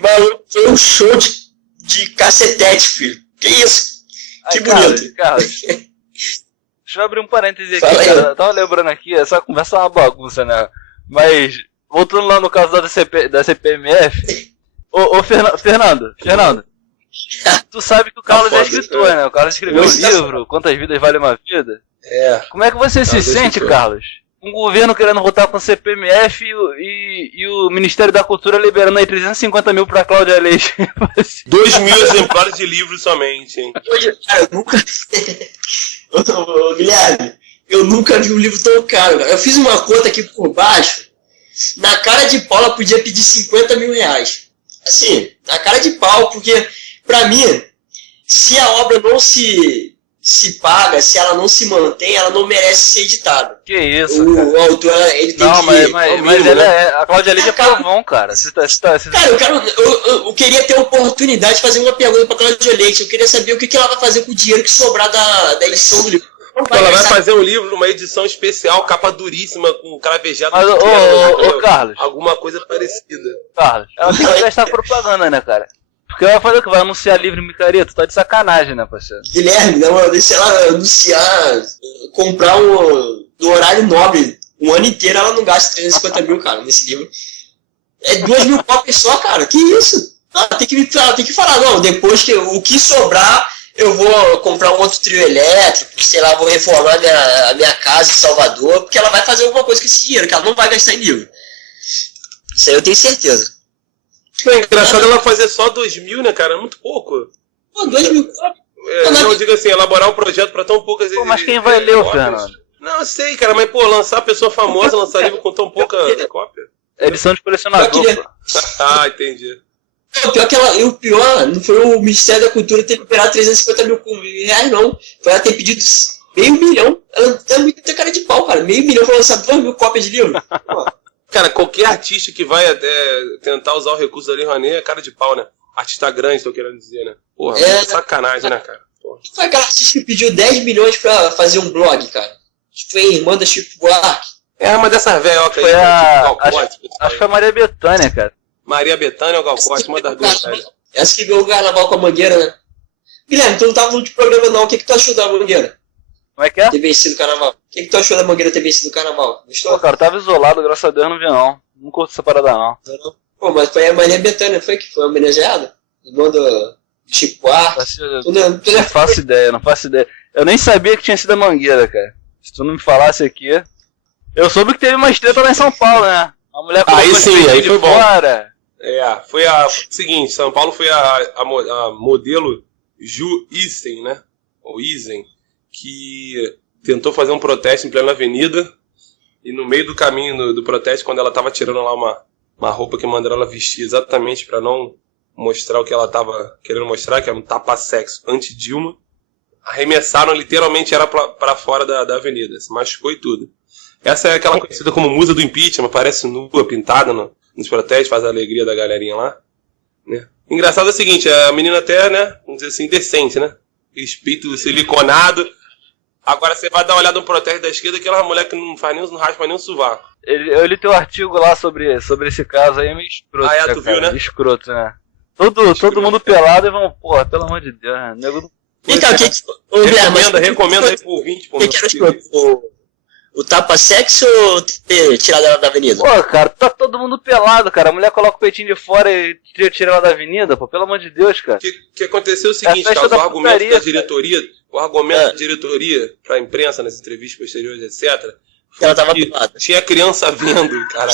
Maluco, foi um show de cacetete, filho. Que isso? Que bonito. Carlos, deixa eu abrir um parêntese aqui, cara. Eu tava lembrando aqui, essa conversa é uma bagunça, né? Mas, voltando lá no caso da CPMF, ô Fernando, tu sabe que o Carlos é escritor, né? O Carlos escreveu um livro, Quantas Vidas Vale uma Vida? Como é que você se sente, Carlos? Um governo querendo votar com o CPMF e o Ministério da Cultura liberando aí 350 mil pra Cláudia Leite. 2.000 exemplares de livro somente, hein? Cara, eu nunca... Ô, Guilherme, eu nunca vi um livro tão caro. Eu fiz uma conta aqui por baixo. Na cara de pau, ela podia pedir 50 mil reais. Assim, na cara de pau, porque, pra mim, se a obra não se paga, se ela não se mantém, ela não merece ser editada. Que isso, o autor, ele tem não, que... mas ela a Cláudia Leite é pavão, cara. Cara, eu queria ter a oportunidade de fazer uma pergunta pra Cláudia Leite. Eu queria saber o que ela vai fazer com o dinheiro que sobrar da edição do livro. Ela vai fazer um livro, uma edição especial, capa duríssima, com cravejado. Mas, ô, Carlos. Alguma coisa parecida. Carlos, ela tem que gastar propaganda, né, cara? Porque ela vai fazer o que? Vai anunciar livre micaria? Tu tá de sacanagem, né, parceiro? Guilherme, não, deixa ela anunciar, comprar do horário nobre. Um ano inteiro ela não gasta 350 mil, cara, nesse livro. É 2 mil cópias só, cara. Que isso? Tem que falar, não, depois que o que sobrar, eu vou comprar um outro trio elétrico, sei lá, vou reformar a minha casa em Salvador, porque ela vai fazer alguma coisa com esse dinheiro, que ela não vai gastar em livro. Isso aí eu tenho certeza. É engraçado ela fazer só 2.000, né, cara? É muito pouco. Pô, 2 mil. Eu digo assim, elaborar um projeto pra tão poucas... Pô, mas quem vai ler, o Fernando? Não, eu sei, cara, mas, pô, lançar pessoa famosa, lançar livro com tão pouca cópia. É edição de colecionador, pô. Ah, entendi. O pior que o pior não foi o Ministério da Cultura ter liberado 350 mil reais, não. Foi ela ter pedido $500 milhão. Ela tem muita cara de pau, cara. $500 milhão pra lançar 2 mil cópias de livro. Cara, qualquer artista que vai tentar usar o recurso da Lei Rouanet é cara de pau, né? Artista grande, tô querendo dizer, né? Porra, sacanagem, né, cara? Porra. Foi aquela artista que pediu 10 milhões pra fazer um blog, cara. Foi a irmã da Chico Buarque. É uma dessas velhocas aí. Acho que foi a Maria Bethânia, cara. Maria Bethânia ou Gal Costa, uma das duas. Essa que ganhou o carnaval com a Mangueira, né? Guilherme, tu não tava no último programa não. O que tu achou da Mangueira? Como é que é? Ter vencido o carnaval. O que tu achou da Mangueira ter vencido o carnaval? Gostou? Pô, cara, eu tava isolado, graças a Deus não vi não. Não curto essa parada não. Pô, mas foi a Maria Bethânia, foi que foi homenageada? Irmã do Chico Buarque. Não faço ideia, não faço ideia. Eu nem sabia que tinha sido a Mangueira, cara. Se tu não me falasse aqui... Eu soube que teve uma estreta lá em São Paulo, né? A mulher aí sim, aí foi fora. Bom. Foi seguinte, São Paulo foi a modelo Ju Isen, né? Ou Isen, que tentou fazer um protesto em plena avenida e no meio do caminho do protesto, quando ela estava tirando lá uma roupa que mandaram ela vestir exatamente para não mostrar o que ela estava querendo mostrar, que era um tapa-sexo anti-Dilma, arremessaram literalmente ela para fora da avenida, se machucou e tudo. Essa é aquela conhecida como musa do impeachment, aparece nua, pintada nos protestos, faz a alegria da galerinha lá. né? Engraçado é o seguinte, a menina até, né, vamos dizer assim, decente, né? Espírito siliconado. Agora você vai dar uma olhada no protesto da esquerda, aquela mulher que não raspa nem o sovaco. Eu li teu artigo lá sobre esse caso aí, meio escroto. Tu viu, né? Escroto, né? Todo mundo pelado e vão, porra, pelo amor de Deus, né? Nego... Então, Recomenda aí pro ouvinte. O que era o tapa-sexo ou ter tirado ela da avenida? Pô, cara, tá todo mundo pelado, cara. A mulher coloca o peitinho de fora e tira ela da avenida, pô, pelo amor de Deus, cara. O que aconteceu é o seguinte, cara, o argumento da diretoria, da diretoria pra imprensa nas entrevistas posteriores, etc. Ela tava pelada. Tinha criança vendo, cara.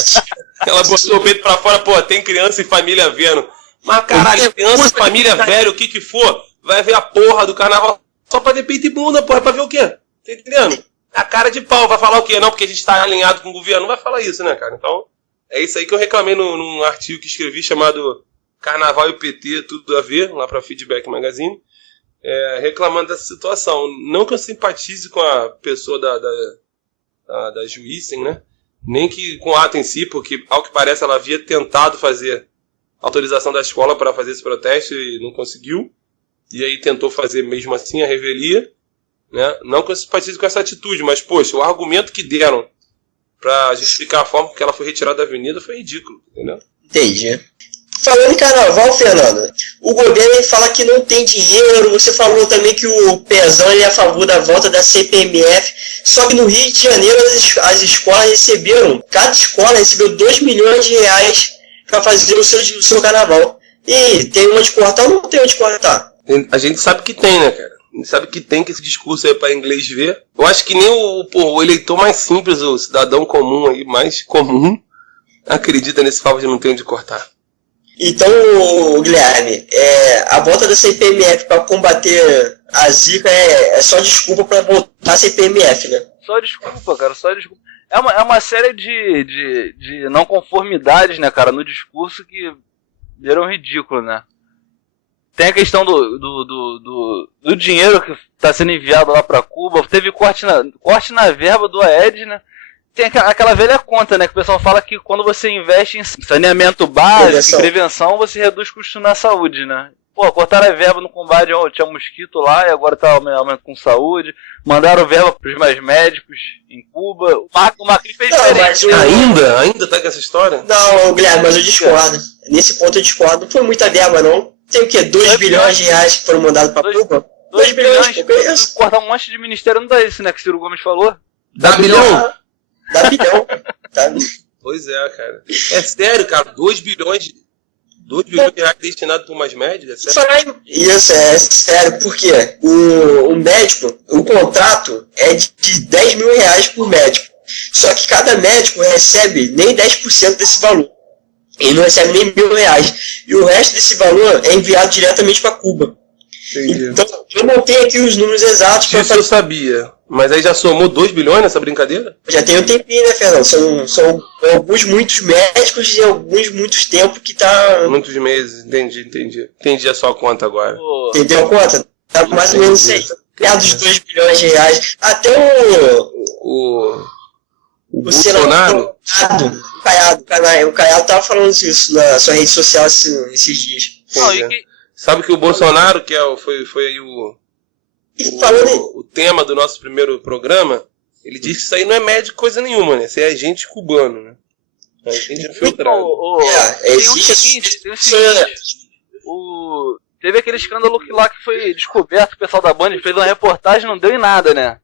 Ela botou o peito pra fora, pô, tem criança e família vendo. Mas, caralho, criança e família velho, o que for, vai ver a porra do carnaval só pra ver peito e bunda, porra, pra ver o quê? Tá entendendo? A cara de pau, vai falar o quê? Não, porque a gente tá alinhado com o governo. Não vai falar isso, né, cara? Então, é isso aí que eu reclamei num artigo que escrevi chamado Carnaval e PT, tudo a ver, lá pra Feedback Magazine, reclamando dessa situação. Não que eu simpatize com a pessoa da Juízen, né? Nem que com o ato em si, porque, ao que parece, ela havia tentado fazer autorização da escola para fazer esse protesto e não conseguiu. E aí tentou fazer mesmo assim a revelia. Né? Não que eu simpatize com essa atitude, mas, poxa, o argumento que deram pra justificar a forma que ela foi retirada da avenida foi ridículo, entendeu? Entendi. Falando em carnaval, Fernando, o governo fala que não tem dinheiro, você falou também que o Pezão é a favor da volta da CPMF, só que no Rio de Janeiro as escolas receberam, cada escola recebeu 2 milhões de reais para fazer o seu carnaval. E tem onde cortar ou não tem onde cortar? A gente sabe que tem, né, cara? A gente sabe que tem que esse discurso aí para inglês ver. Eu acho que nem o eleitor mais simples, o cidadão comum aí, mais comum, acredita nesse fato de não ter onde cortar. Então, Guilherme, a volta da CPMF para combater a Zika é só desculpa para voltar a CPMF, né? Só desculpa, cara, só desculpa. É uma série de não conformidades, né, cara, no discurso que viram ridículo, né? Tem a questão do dinheiro que está sendo enviado lá para Cuba. Teve corte na verba do AED, né? Tem aquela velha conta, né? Que o pessoal fala que quando você investe em saneamento básico, em prevenção, você reduz custo na saúde, né? Pô, cortaram a verba no combate, tinha mosquito lá e agora tá aumentando com saúde. Mandaram verba pros mais médicos em Cuba. O Macri fez diferente. Ainda tá com essa história? Não, Guilherme, mas eu discordo. Nesse ponto eu discordo. Não foi muita verba, não. Tem o quê? 2 bilhões de reais que foram mandados pra Cuba? 2 bilhões. Cortar um monte de ministério não dá isso, né? Que o Ciro Gomes falou. Dá bilhão? Dá bilhão. Tá. Pois é, cara. É sério, cara. 2 bilhões de reais destinados para umas médias? É sério? Isso, é sério. Por quê? O médico, o contrato é de 10 mil reais por médico. Só que cada médico recebe nem 10% desse valor. Ele não recebe nem R$1.000. E o resto desse valor é enviado diretamente para Cuba. Entendi. Então, eu não tenho aqui os números exatos. Isso eu sabia. Mas aí já somou 2 bilhões nessa brincadeira? Já tem um tempinho, né, Fernando? São muitos médicos e muitos tempos que tá... Muitos meses, entendi. Entendi a sua conta agora. Entendeu a conta? Tá mais ou menos aí. Perto dos 2 bilhões de reais. Até o Bolsonaro... O Caiado tava falando isso na sua rede social esses dias. Sabe que o Bolsonaro, que foi aí o tema do nosso primeiro programa, ele disse que isso aí não é médico coisa nenhuma, né? Isso aí é agente cubano, né? É agente infiltrado. Teve aquele escândalo lá que foi descoberto, o pessoal da Band fez uma reportagem, não deu em nada, né?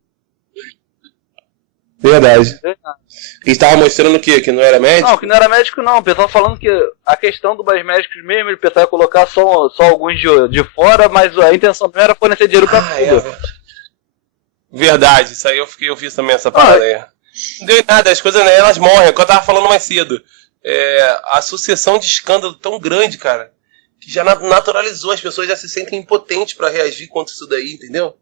Verdade. E estava mostrando o quê? Que não era médico? Não, que não era médico não. O pessoal falando que a questão dos médicos mesmo, ele pensava em colocar só alguns de fora, mas a intenção mesmo era fornecer dinheiro pra Cuba. Verdade, isso aí eu fiz também essa parada aí. Não deu em nada, as coisas, né, elas morrem, é o que eu tava falando mais cedo. A sucessão de escândalo tão grande, cara, que já naturalizou, as pessoas já se sentem impotentes pra reagir contra isso daí, entendeu?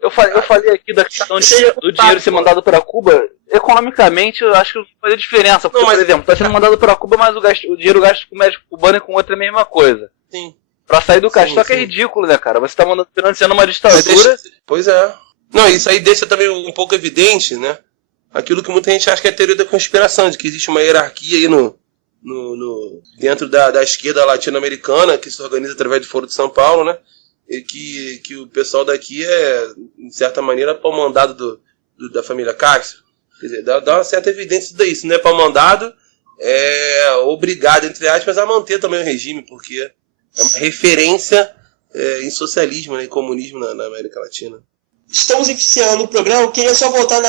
Eu falei aqui da questão do dinheiro ser mandado para Cuba. Economicamente, eu acho que faz diferença. Porque, por exemplo, está sendo mandado para Cuba, mas o dinheiro gasto com o médico cubano e com outro é a mesma coisa. Sim. Para sair do caixa. Só que é ridículo, né, cara? Você está financiando uma ditadura. Pois é. Não, isso aí deixa também um pouco evidente, né? Aquilo que muita gente acha que é a teoria da conspiração, de que existe uma hierarquia aí no dentro da esquerda latino-americana, que se organiza através do Foro de São Paulo, né? E que o pessoal daqui é, de certa maneira, pau-mandado da família Castro. Quer dizer, dá uma certa evidência disso, não é pau-mandado, é obrigado, entre aspas, a manter também o regime, porque é uma referência em socialismo, né, em comunismo na América Latina. Estamos iniciando o programa, eu queria só voltar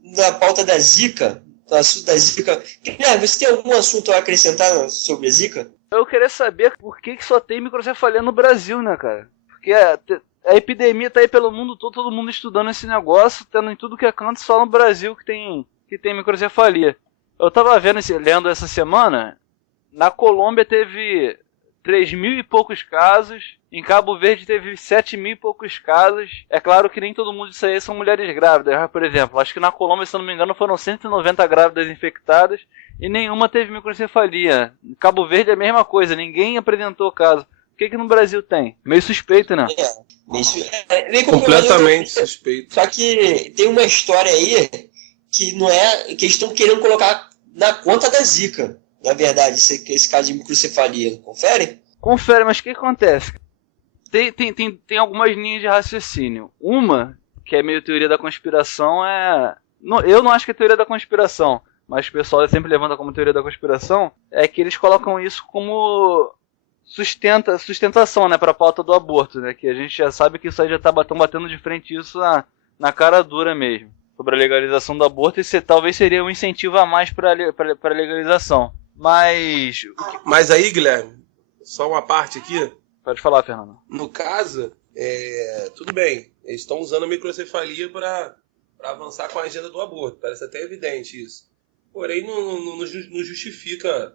na pauta da Zika, no assunto da Zika. Guilherme, você tem algum assunto a acrescentar sobre a Zika? Eu queria saber por que só tem microcefalia no Brasil, né, cara? Porque a epidemia tá aí pelo mundo todo mundo estudando esse negócio, tendo em tudo que é canto, só no Brasil que tem microcefalia. Eu tava lendo essa semana, na Colômbia teve 3.000 e poucos casos, em Cabo Verde teve 7.000 e poucos casos. É claro que nem todo mundo disso aí são mulheres grávidas, mas, por exemplo, acho que na Colômbia, se eu não me engano, foram 190 grávidas infectadas e nenhuma teve microcefalia. Em Cabo Verde é a mesma coisa, ninguém apresentou caso. Por que no Brasil tem? Meio suspeito, né? Meio completamente suspeito. Só que tem uma história aí que não é que eles estão querendo colocar na conta da Zika. Na verdade, esse caso de microcefalia, confere? Confere, mas o que acontece? Tem algumas linhas de raciocínio. Uma, que é meio teoria da conspiração, eu não acho que é teoria da conspiração, mas o pessoal sempre levanta como teoria da conspiração, é que eles colocam isso como sustentação, né, para a pauta do aborto, né, que a gente já sabe que isso aí já estão batendo de frente isso na cara dura mesmo, sobre a legalização do aborto, e talvez seria um incentivo a mais para a legalização. Mas aí, Guilherme, só uma parte aqui. Pode falar, Fernando. No caso, tudo bem, eles estão usando a microcefalia para avançar com a agenda do aborto, parece até evidente isso. Porém, não justifica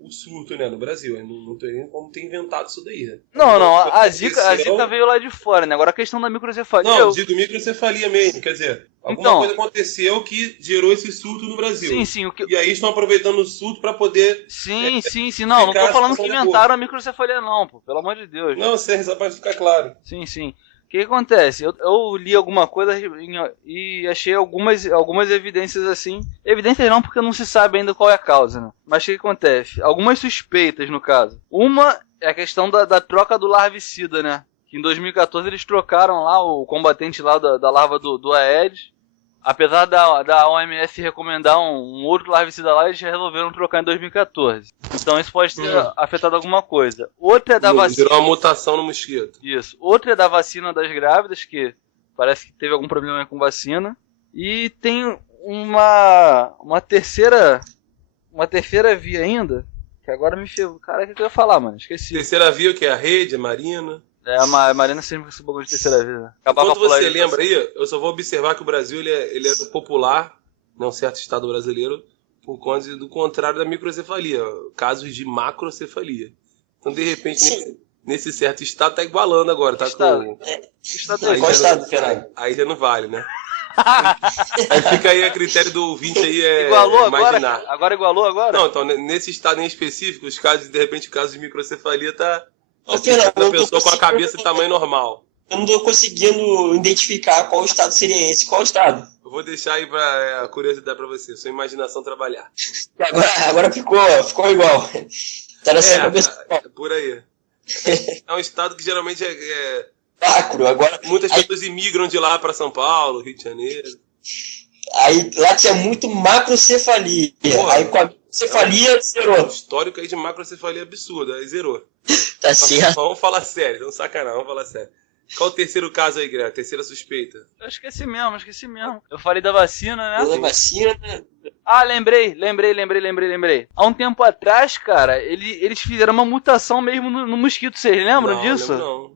o surto, né, no Brasil. Não tem como ter inventado isso daí, né? Não, a Zika veio lá de fora, né? Agora a questão da microcefalia... Não, eu digo microcefalia mesmo, quer dizer, alguma coisa aconteceu que gerou esse surto no Brasil. Sim. E aí estão aproveitando o surto para poder... Sim. Não tô falando que inventaram a microcefalia não, pô. Pelo amor de Deus. Não, só para ficar claro. Sim. O que acontece? Eu li alguma coisa e achei algumas evidências assim. Evidências não, porque não se sabe ainda qual é a causa, né? Mas o que acontece? Algumas suspeitas, no caso. Uma é a questão da troca do larvicida, né? Que em 2014 eles trocaram lá o combatente lá da larva do Aedes. Apesar da OMS recomendar um outro larvicida lá, eles resolveram trocar em 2014. Então isso pode ter afetado alguma coisa. Outra é da vacina... Virou uma mutação no mosquito. Isso. Outra é da vacina das grávidas, que parece que teve algum problema com vacina. E tem uma terceira via ainda, que agora me ferrou. Caraca, o que eu ia falar, mano? Esqueci. Terceira via, o que é? A rede, a Marina... a Marina sempre com esse bagulho de terceira via. Quando você lembra aí, eu só vou observar que o Brasil ele é popular, um certo estado brasileiro, por conta do contrário da microcefalia, casos de macrocefalia. Então, de repente, nesse certo estado, tá igualando agora, tá estado? Qual estado, Fernando? Aí já não vale, né? Aí fica aí a critério do ouvinte aí igualou imaginar. Agora igualou agora? Não, então, nesse estado em específico, os casos, de repente, casos de microcefalia tá... Fernando, pessoa com a cabeça de tamanho normal. Eu não tô conseguindo identificar qual estado seria esse. Qual estado? Eu vou deixar aí pra curiosidade pra você, sua imaginação trabalhar. Agora ficou igual. Tá na sua cabeça. Por aí. É um estado que geralmente Macro, agora... Muitas pessoas imigram de lá pra São Paulo, Rio de Janeiro. Aí lá tinha muito macrocefalia. Porra, aí com a cefalia zerou. Histórico aí de macrocefalia absurdo, aí zerou. Tá certo. Vamos falar sério, não sacanagem, vamos falar sério. Qual o terceiro caso aí, Guilherme? Terceira suspeita? Eu esqueci mesmo. Eu falei da vacina, né? Da vacina... Ah, lembrei. Há um tempo atrás, cara, eles fizeram uma mutação mesmo no mosquito, vocês lembram disso? Não.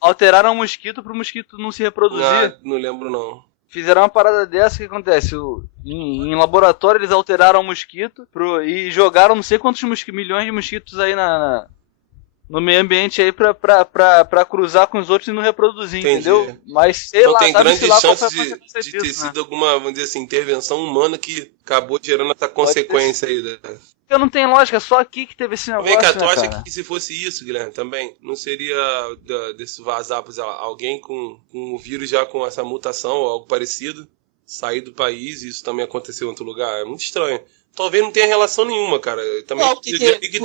Alteraram o mosquito pro mosquito não se reproduzir. Não lembro, não. Fizeram uma parada dessa, o que acontece? Em laboratório eles alteraram o mosquito e jogaram não sei quantos milhões de mosquitos aí no meio ambiente aí pra cruzar com os outros e não reproduzir, entendi. Entendeu? Mas sei então lá, tem sabe grande chance de ter sido alguma, vamos dizer assim, intervenção humana que acabou gerando essa consequência aí. Porque não tem lógica, só aqui que teve esse negócio. Vem cá, tu né, acha cara? que se fosse isso, Guilherme, também, não seria desse vazar alguém com o vírus já com essa mutação ou algo parecido? sair do país, e isso também aconteceu em outro lugar. É muito estranho. Talvez não tenha relação nenhuma, cara. Também, Não,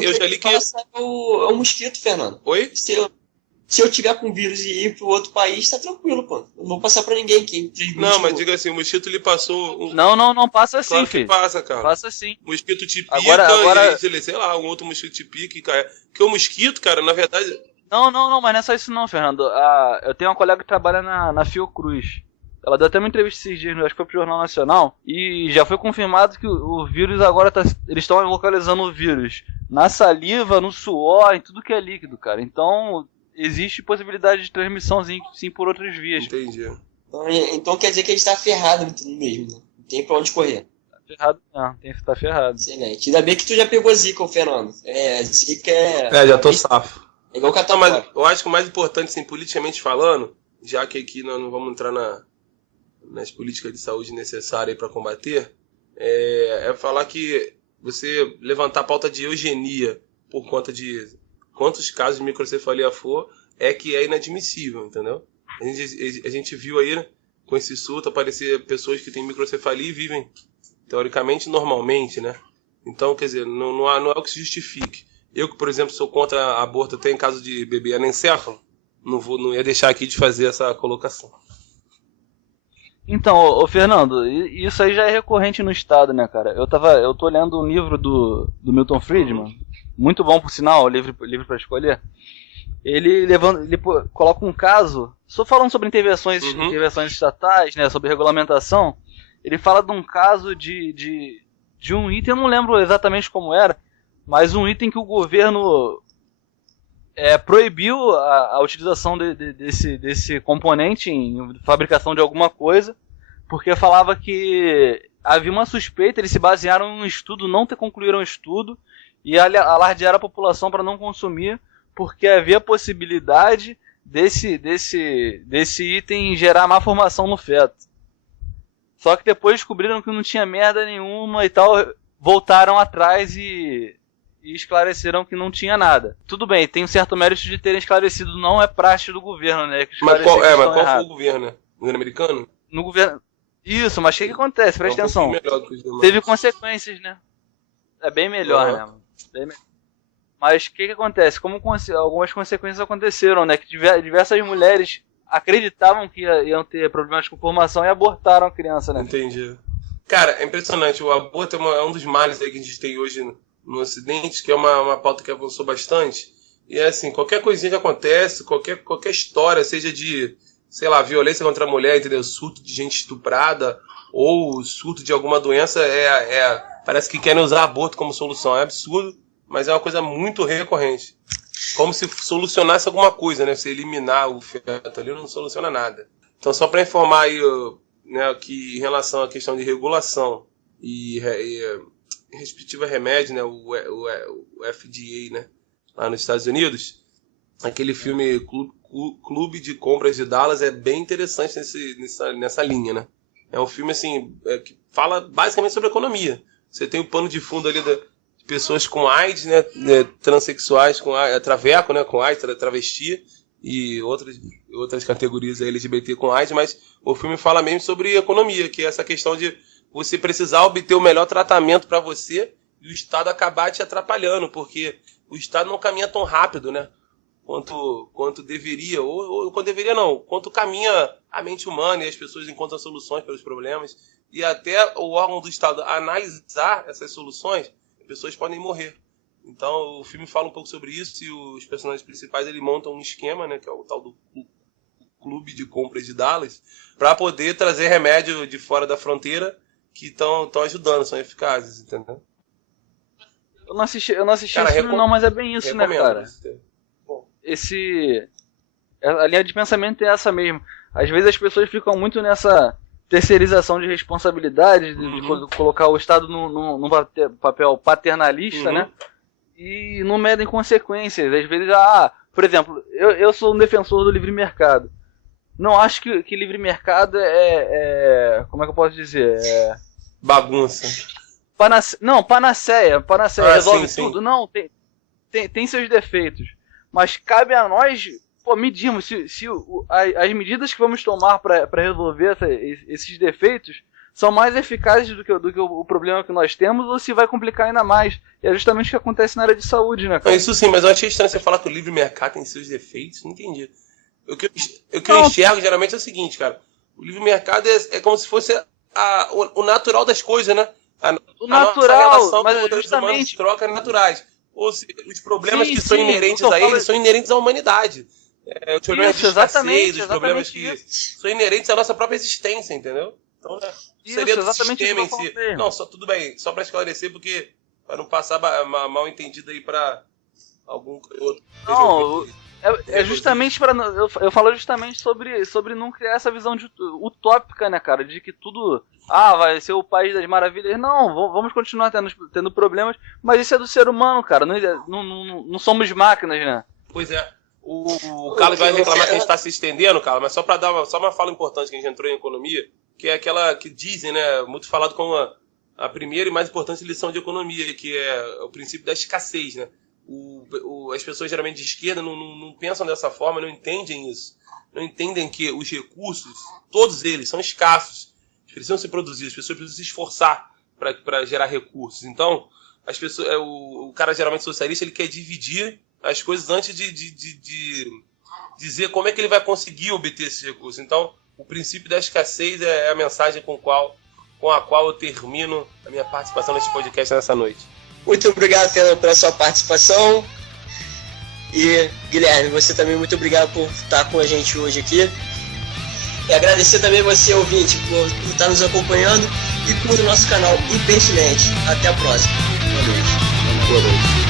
eu já li que... É o mosquito, Fernando. Oi? Se eu tiver com vírus e ir pro outro país, tá tranquilo, pô. Eu não vou passar pra ninguém que transmite. Não, mas diga assim, o mosquito lhe passou... Não passa assim, claro filho. Que passa, cara. Passa sim. O mosquito te pica agora... e, sei lá, um outro mosquito te pica e cai. Porque o mosquito, cara, na verdade... Não, mas não é só isso não, Fernando. Eu tenho uma colega que trabalha na Fiocruz. Ela deu até uma entrevista esses dias, acho que foi pro Jornal Nacional, e já foi confirmado que o vírus agora eles estão localizando o vírus na saliva, no suor, em tudo que é líquido, cara. Então, existe possibilidade de transmissão sim por outras vias. Entendi. Então quer dizer que a gente tá ferrado mesmo, né? Não tem pra onde correr. Tá ferrado não, tá ferrado. Excelente. Ainda bem que tu já pegou Zika, Fernando. Zika já tô safo. É igual Não, mas eu acho que o mais importante, assim, politicamente falando, já que aqui nós não vamos entrar nas políticas de saúde necessárias para combater, é falar que você levantar a pauta de eugenia por conta de quantos casos de microcefalia for, que é inadmissível, entendeu? A gente viu aí, né, com esse surto aparecer pessoas que têm microcefalia e vivem, teoricamente, normalmente, né? Então, quer dizer, não é o que se justifique. Eu que, por exemplo, sou contra aborto, tenho caso de bebê anencefalo, não ia deixar aqui de fazer essa colocação. Então, ô Fernando, isso aí já é recorrente no estado, né, cara? Eu tô lendo um livro do Milton Friedman, muito bom por sinal, livro para escolher. Ele coloca um caso, só falando sobre intervenções estatais, né, sobre regulamentação. Ele fala de um caso de um item, eu não lembro exatamente como era, mas um item que o governo proibiu a utilização desse componente em fabricação de alguma coisa, porque falava que havia uma suspeita, eles se basearam em um estudo, não concluíram o estudo, e alardearam a população para não consumir, porque havia possibilidade desse item gerar má formação no feto. Só que depois descobriram que não tinha merda nenhuma e tal, voltaram atrás e esclareceram que não tinha nada. Tudo bem, tem um certo mérito de terem esclarecido, não é praxe do governo, né? Mas qual foi o governo, né? O governo americano? No governo... Isso, mas o que acontece? Presta atenção. Teve consequências, né? É bem melhor, né? Bem melhor. Mas o que acontece? Como algumas consequências aconteceram, né? Que diversas mulheres acreditavam que iam ter problemas com formação e abortaram a criança, né? Entendi. Cara, é impressionante. O aborto é um dos males aí que a gente tem hoje no Ocidente, que é uma pauta que avançou bastante. E é assim, qualquer coisinha que acontece, qualquer história, seja de, sei lá, violência contra a mulher, entendeu? Surto de gente estuprada, ou surto de alguma doença, parece que querem usar aborto como solução. É absurdo, mas é uma coisa muito recorrente. Como se solucionasse alguma coisa, né? Se eliminar o feto ali, não soluciona nada. Então, só para informar aí, né, que em relação à questão de regulação e respectiva remédio, né, o FDA, né, lá nos Estados Unidos, aquele filme Clube de Compras de Dallas é bem interessante nessa linha, né? É um filme assim que fala basicamente sobre economia. Você tem o pano de fundo ali de pessoas com AIDS, né, transexuais com traveco, né, com AIDS, travesti e outras categorias LGBT com AIDS, mas o filme fala mesmo sobre economia, que é essa questão de você precisar obter o melhor tratamento para você e o Estado acabar te atrapalhando, porque o Estado não caminha tão rápido, né, quanto deveria, ou quanto deveria não, quanto caminha a mente humana e as pessoas encontram soluções para os problemas, e até o órgão do Estado analisar essas soluções, as pessoas podem morrer. Então o filme fala um pouco sobre isso, e os personagens principais montam um esquema, né, que é o tal do Clube de Compras de Dallas, para poder trazer remédio de fora da fronteira que estão ajudando, são eficazes, entendeu? Eu não assisti esse filme não, mas é bem isso, né, cara? A linha de pensamento é essa mesmo. Às vezes as pessoas ficam muito nessa terceirização de responsabilidade, de colocar o Estado num papel paternalista, né? E não medem consequências. Às vezes, por exemplo, eu sou um defensor do livre mercado. Não acho que livre mercado como é que eu posso dizer? Bagunça. Panaceia resolve sim, tudo. sim. Não, tem seus defeitos. Mas cabe a nós medimos se as medidas que vamos tomar para resolver esses defeitos são mais eficazes do que o problema que nós temos, ou se vai complicar ainda mais. E é justamente o que acontece na área de saúde, né, cara? Isso sim, mas eu achei estranho você falar que o livre mercado tem seus defeitos, não entendi. O que eu enxergo geralmente é o seguinte, cara. O livre mercado é como se fosse o natural das coisas, né? O natural, relação mas com justamente... trocas naturais. Ou seja, os problemas Sim, que são inerentes a eles são inerentes à humanidade. Os problemas de escassez, os problemas que são inerentes à nossa própria existência, entendeu? Então, seria do sistema em si. Não, tudo bem, só para esclarecer, porque para não passar mal entendido aí para algum outro. Não, é justamente para eu falo justamente sobre não criar essa visão utópica, né, cara, de que tudo vai ser o país das maravilhas. Não, vamos continuar tendo problemas, mas isso é do ser humano, cara. Não somos máquinas, né? Pois é. O Carlos vai reclamar que a gente está se estendendo, cara, mas só para dar só uma fala importante que a gente entrou em economia, que é aquela que dizem, né, muito falado como a primeira e mais importante lição de economia, que é o princípio da escassez, né? As pessoas geralmente de esquerda não pensam dessa forma, não entendem isso. Não entendem que os recursos, todos eles, são escassos. Eles precisam ser produzidos, as pessoas precisam se esforçar para gerar recursos. Então, as pessoas, o cara geralmente socialista, ele quer dividir as coisas antes de dizer como é que ele vai conseguir obter esses recursos. Então, o princípio da escassez é a mensagem com a qual eu termino a minha participação nesse podcast nessa noite. Muito obrigado pela sua participação. E, Guilherme, você também muito obrigado por estar com a gente hoje aqui. E agradecer também você, ouvinte, por estar nos acompanhando e por o nosso canal Impertinente. Até a próxima. Boa noite. Boa noite.